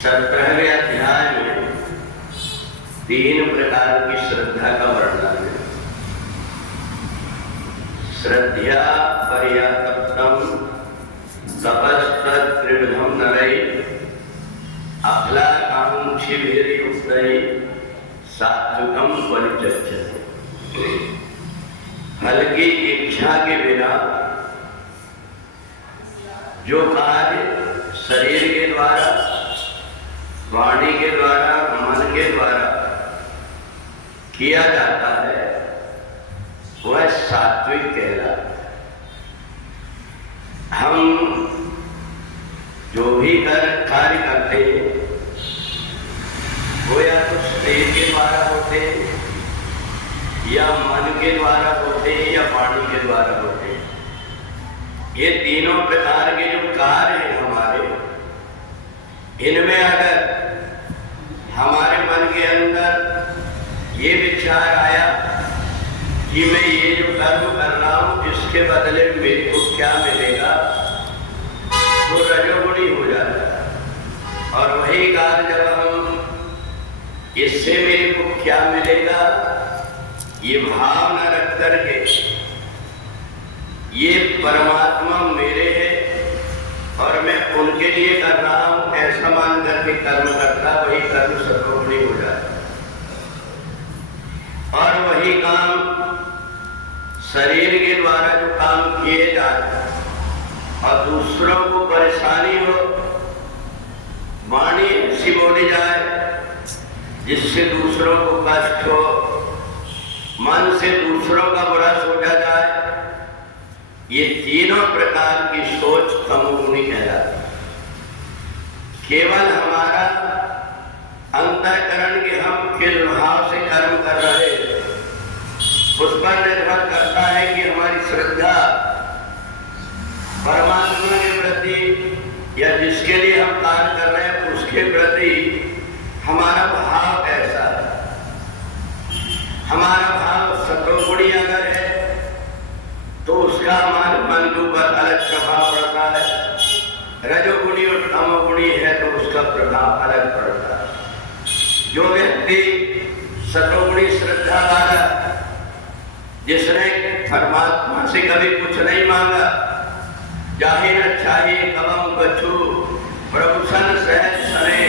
17वें अध्याय में 3 प्रकार की श्रद्धा का वर्णन है। श्रद्धा पर्याप्तम तपस्तत्त्रिविधम नरै अफलाकांक्षिभिर्युक्तै सात्विकम परिचर्यते। फल की इच्छा के बिना जो कार्य शरीर के द्वारा, वाणी के द्वारा, मन के द्वारा किया जाता है वह सात्विक कहलाता है। हम जो भी कार्य करते हैं वो या तो शरीर के द्वारा होते हैं, या मन के द्वारा होते हैं, या वाणी के द्वारा होते हैं। ये तीनों प्रकार के जो कार्य हैं हमारे, इनमें अगर हमारे मन के अंदर ये विचार आया कि मैं ये जो कर्म कर रहा हूं इसके बदले मेरे को क्या मिलेगा, वो रजोगुणी हो जाता है। और वही कार्य जब हम इससे मेरे को क्या मिलेगा ये भावना रख करके ये परमात्मा मेरे है और मैं उनके लिए कर रहा हूं ऐसा मान करके कर्म करता, वही कर्म सत्वगुणी हो जाता। और वही काम शरीर के द्वारा जो काम किए जाते और दूसरों को परेशानी हो, वाणी ऐसी बोली जाए जिससे दूसरों को कष्ट हो, मन से दूसरों का बुरा सोचा जाए, ये तीनों प्रकार की सोच तमोगुणी कहलाती है। केवल हमारा अंतःकरण के हम किस भाव से कर्म कर रहे हैं उस पर निर्भर करता है कि हमारी श्रद्धा परमात्मा के प्रति या जिसके लिए हम कार्य कर रहे हैं उसके प्रति हमारा भाव कैसा है। हमारा भाव सत्वगुणी अगर है तो उसका हमारे मन के ऊपर अलग प्रभाव पड़ता है, रजोगुणी और तमोगुणी है तो उसका प्रभाव अलग पड़ता है। जो व्यक्ति सत्वगुणी श्रद्धा वाला, जिसने परमात्मा से कभी कुछ नहीं मांगा, चाहे न चाहिए कवम गच्छू प्रभु सन सहज सने,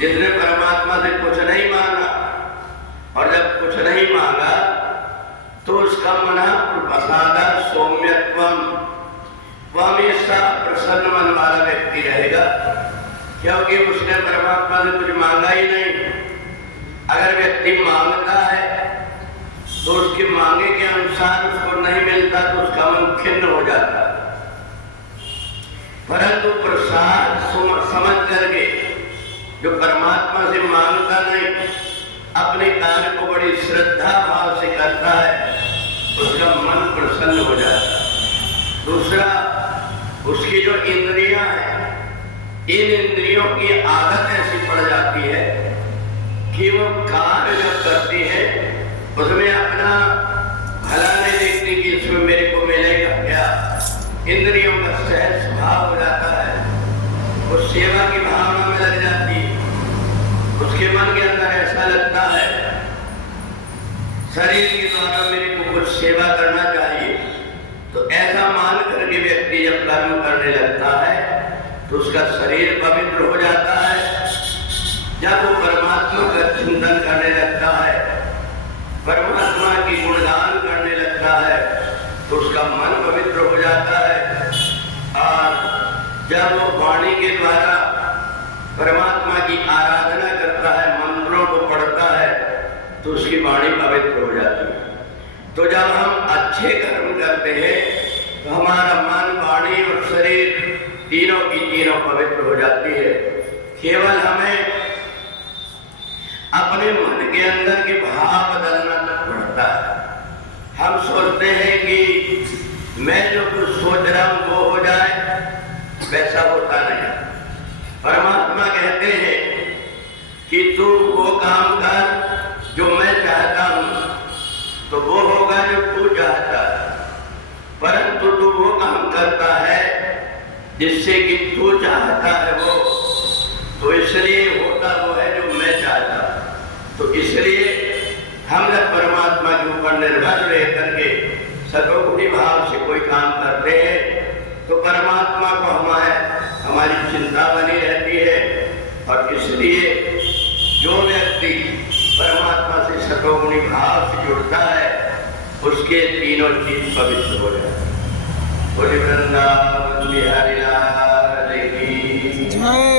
जिसने परमात्मा से कुछ नहीं मांगा और जब कुछ नहीं मांगा तो उसका मन प्रसादा सौम्यत्वम, वह हमेशा प्रसन्न मन वाला व्यक्ति रहेगा, क्योंकि उसने परमात्मा से कुछ मांगा ही नहीं। अगर व्यक्ति मांगता है तो उसके मांगे के अनुसार उसको नहीं मिलता तो उसका मन खिन्न हो जाता। परंतु प्रसाद समझ करके जो परमात्मा से मांगता नहीं, अपने कार्य को बड़ी श्रद्धा भाव से करता है, उसका मन प्रसन्न हो जाता है। दूसरा, उसकी जो इंद्रियां हैं, इन इंद्रियों की आदत ऐसी पड़ जाती है कि वो कार्य जब करती है उसमें अपना भला नहीं देखती कि इसमें मेरे को मिलेगा क्या। इंद्रियों का सहज स्वभाव हो जाता है, वो सेवा की भावना में लग जाती है। उसके मन के अंदर ऐसा लगता है शरीर के द्वारा मेरे को कुछ सेवा करना चाहिए, तो ऐसा मान करके व्यक्ति जब कर्म करने लगता है तो उसका शरीर पवित्र हो जाता है। जब वो परमात्मा का चिंतन करने लगता है, परमात्मा की गुणगान करने लगता है, तो उसका मन पवित्र हो जाता है। और जब वो वाणी के द्वारा परमात्मा की आराधना करता है, मंत्रों को पढ़ता है, तो उसकी वाणी पवित्र हो जाती है। तो जब हम अच्छे कर्म करते हैं तो हमारा मन, वाणी और शरीर तीनों की तीनों पवित्र हो जाती है। केवल हमें अपने मन के अंदर के भाव बदलना पड़ता है। हम सोचते हैं कि मैं जो कुछ सोच रहा हूं वो हो जाए, वैसा होता नहीं। परमात्मा कहते हैं कि तू वो काम कर जो मैं चाहता हूं, तो वो होगा जो तू चाहता है। परंतु तू वो काम करता है जिससे कि तू चाहता है वो, रह करके सतोगुणी भाव से कोई काम करते हैं तो परमात्मा को हमारी चिंता बनी रहती है। और इसलिए जो व्यक्ति परमात्मा से सतोगुणी भाव से जुड़ता है उसके तीनों चीज पवित्र हो जाते हैं। बोले वृंदावन बिहारी लाल की जय।